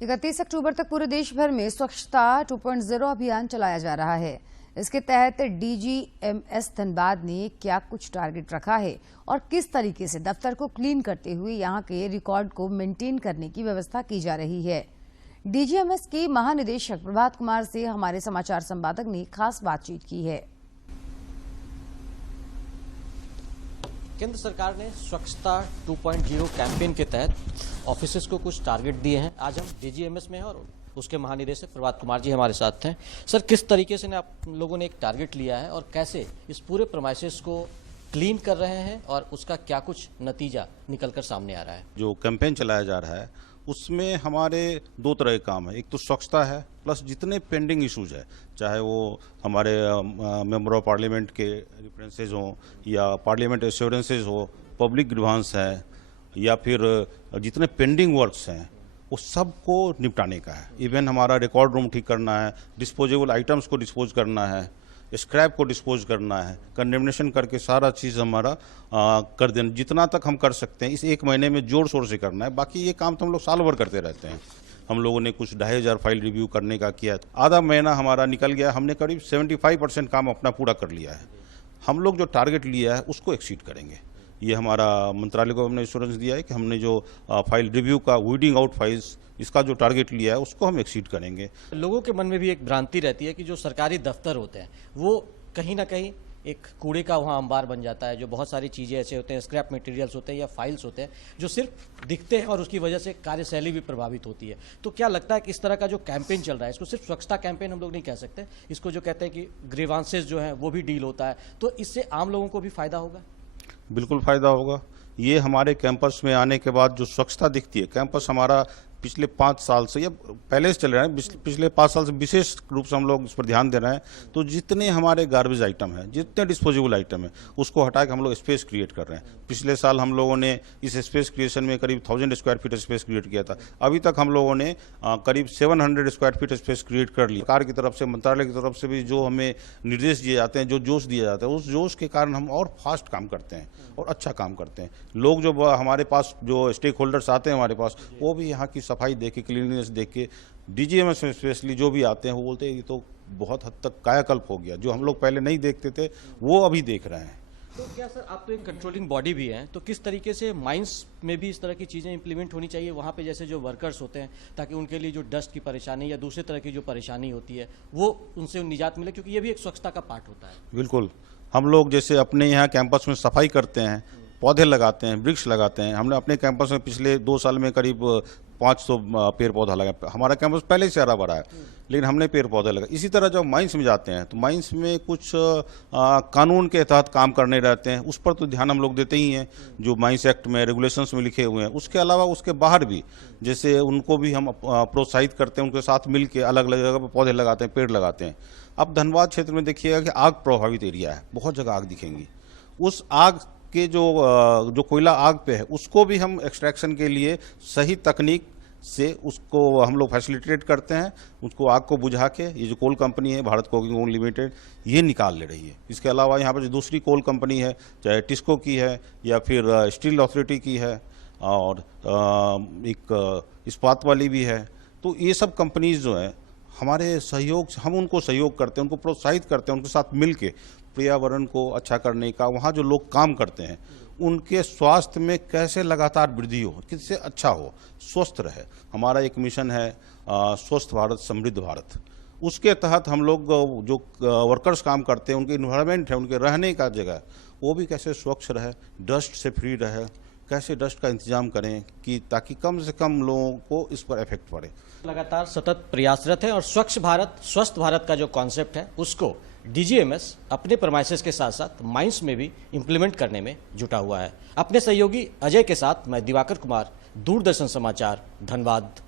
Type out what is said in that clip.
31 अक्टूबर तक पूरे देश भर में स्वच्छता 2.0 अभियान चलाया जा रहा है। इसके तहत डीजीएमएस धनबाद ने क्या कुछ टारगेट रखा है और किस तरीके से दफ्तर को क्लीन करते हुए यहां के रिकॉर्ड को मेंटेन करने की व्यवस्था की जा रही है। डीजीएमएस के महानिदेशक प्रभात कुमार से हमारे समाचार संपादक ने खास बातचीत की है। केंद्र सरकार ने स्वच्छता 2.0 कैंपेन के तहत ऑफिसेस को कुछ टारगेट दिए हैं। आज हम डीजीएमएस में हैं और उसके महानिदेशक प्रभात कुमार जी हमारे साथ हैं। सर, किस तरीके से आप लोगों ने एक टारगेट लिया है और कैसे इस पूरे प्रेमाइसेस को क्लीन कर रहे हैं और उसका क्या कुछ नतीजा निकलकर सामने आ रहा है? जो कैंपेन चलाया जा रहा है उसमें हमारे दो तरह के काम है। एक तो स्वच्छता है, प्लस जितने पेंडिंग इश्यूज है, चाहे वो हमारे मेंबर ऑफ पार्लियामेंट के रेफरेंसेज हों या पार्लियामेंट एश्योरेंसेज हो, पब्लिक ग्रीवांस है या फिर जितने पेंडिंग वर्क्स हैं उस सब को निपटाने का है। इवन हमारा रिकॉर्ड रूम ठीक करना है, डिस्पोजेबल आइटम्स को डिस्पोज करना है, स्क्रैप को डिस्पोज करना है, कंडेमनेशन करके सारा चीज़ हमारा कर देना। जितना तक हम कर सकते हैं इस एक महीने में जोर शोर से करना है। बाकी ये काम तो हम लोग साल भर करते रहते हैं। हम लोगों ने कुछ 2500 फाइल रिव्यू करने का किया, आधा महीना हमारा निकल गया। हमने करीब 75% काम अपना पूरा कर लिया है। हम लोग जो टारगेट लिया है उसको एक्सीड करेंगे। ये हमारा मंत्रालय को हमने एश्योरेंस दिया है कि हमने जो फाइल रिव्यू का वीडिंग आउट फाइल्स इसका जो टारगेट लिया है उसको हम एक्सीड करेंगे। लोगों के मन में भी एक भ्रांति रहती है कि जो सरकारी दफ्तर होते हैं वो कहीं ना कहीं एक कूड़े का वहाँ अंबार बन जाता है। जो बहुत सारी चीज़ें ऐसे होते हैं, स्क्रैप मटेरियल्स होते हैं या फाइल्स होते हैं जो सिर्फ दिखते हैं और उसकी वजह से कार्यशैली भी प्रभावित होती है। तो क्या लगता है कि इस तरह का जो कैंपेन चल रहा है, इसको सिर्फ स्वच्छता कैंपेन हम लोग नहीं कह सकते, इसको जो कहते हैं कि ग्रीवांसेस जो हैं वो भी डील होता है, तो इससे आम लोगों को भी फायदा होगा? बिल्कुल फ़ायदा होगा। ये हमारे कैंपस में आने के बाद जो स्वच्छता दिखती है, कैंपस हमारा पिछले 5 साल से या पहले से चल रहा है, पिछले 5 साल से विशेष रूप से हम लोग इस पर ध्यान दे रहे हैं। तो जितने हमारे गार्बेज आइटम हैं, जितने डिस्पोजेबल आइटम है, उसको हटा के हम लोग स्पेस क्रिएट कर रहे हैं। पिछले साल हम लोगों ने इस स्पेस क्रिएशन में करीब 1000 स्क्वायर फीट स्पेस क्रिएट किया था। अभी तक हम लोगों ने करीब 700 स्क्वायर फीट स्पेस क्रिएट कर लिया। सरकार की तरफ से, मंत्रालय की तरफ से भी जो हमें निर्देश दिए जाते हैं, जो जोश दिया जाता है, उस जोश के कारण हम और फास्ट काम करते हैं और अच्छा काम करते हैं। लोग जो हमारे पास जो स्टेक होल्डर्स आते हैं हमारे पास, वो भी यहाँ की सफाई देख के, क्लीननेस देख के, डीजीएमएस में स्पेशली जो भी आते हैं वो बोलते हैं ये तो बहुत हद तक कायाकल्प हो गया। जो हम लोग पहले नहीं देखते थे वो अभी देख रहे हैं। तो क्या सर, आप तो एक कंट्रोलिंग बॉडी भी हैं, तो किस तरीके से माइंस में भी इस तरह की चीज़ें इंप्लीमेंट होनी चाहिए वहाँ पे, जैसे जो वर्कर्स होते हैं, ताकि उनके लिए जो डस्ट की परेशानी या दूसरे तरह की जो परेशानी होती है वो उनसे निजात मिले, क्योंकि ये भी एक स्वच्छता का पार्ट होता है। बिल्कुल। हम लोग जैसे अपने यहाँ कैंपस में सफाई करते हैं, पौधे लगाते हैं, वृक्ष लगाते हैं। हमने अपने कैंपस में पिछले 2 साल में करीब 500 पेड़ पौधा लगाया। हमारा कैंपस पहले से हरा भरा है, लेकिन हमने पेड़ पौधे लगाए। इसी तरह जब माइंस में जाते हैं तो माइंस में कुछ कानून के तहत काम करने रहते हैं, उस पर तो ध्यान हम लोग देते ही हैं जो माइंस एक्ट में, रेगुलेशंस में लिखे हुए हैं। उसके अलावा उसके बाहर भी जैसे उनको भी हम प्रोत्साहित करते हैं, उनके साथ मिल के अलग अलग जगह पर पौधे लगाते हैं, पेड़ लगाते हैं। अब धनबाद क्षेत्र में देखिएगा कि आग प्रभावित एरिया है, बहुत जगह आग दिखेंगी। उस आग के जो कोयला आग पे है उसको भी हम एक्सट्रैक्शन के लिए सही तकनीक से उसको हम लोग फैसिलिटेट करते हैं। उसको आग को बुझा के ये जो कोल कंपनी है भारत कोकिंग लिमिटेड, ये निकाल ले रही है। इसके अलावा यहाँ पर जो दूसरी कोल कंपनी है, चाहे टिस्को की है या फिर स्टील अथॉरिटी की है और एक इस्पात वाली भी है, तो ये सब कंपनीज जो है हमारे सहयोग, हम उनको सहयोग करते हैं, उनको प्रोत्साहित करते हैं, उनके साथ मिल के पर्यावरण को अच्छा करने का, वहाँ जो लोग काम करते हैं उनके स्वास्थ्य में कैसे लगातार वृद्धि हो, किससे अच्छा हो, स्वस्थ रहे। हमारा एक मिशन है स्वस्थ भारत समृद्ध भारत। उसके तहत हम लोग जो वर्कर्स काम करते हैं, उनके इन्वायरमेंट है, उनके रहने का जगह, वो भी कैसे स्वच्छ रहे, डस्ट से फ्री रहे, कैसे डस्ट का इंतजाम करें कि ताकि कम से कम लोगों को इस पर इफेक्ट पड़े। लगातार सतत प्रयासरत है और स्वच्छ भारत स्वस्थ भारत का जो कॉन्सेप्ट है उसको डीजीएमएस अपने प्रमाइसेस के साथ साथ माइंस में भी इंप्लीमेंट करने में जुटा हुआ है। अपने सहयोगी अजय के साथ मैं दिवाकर कुमार, दूरदर्शन समाचार, धनबाद।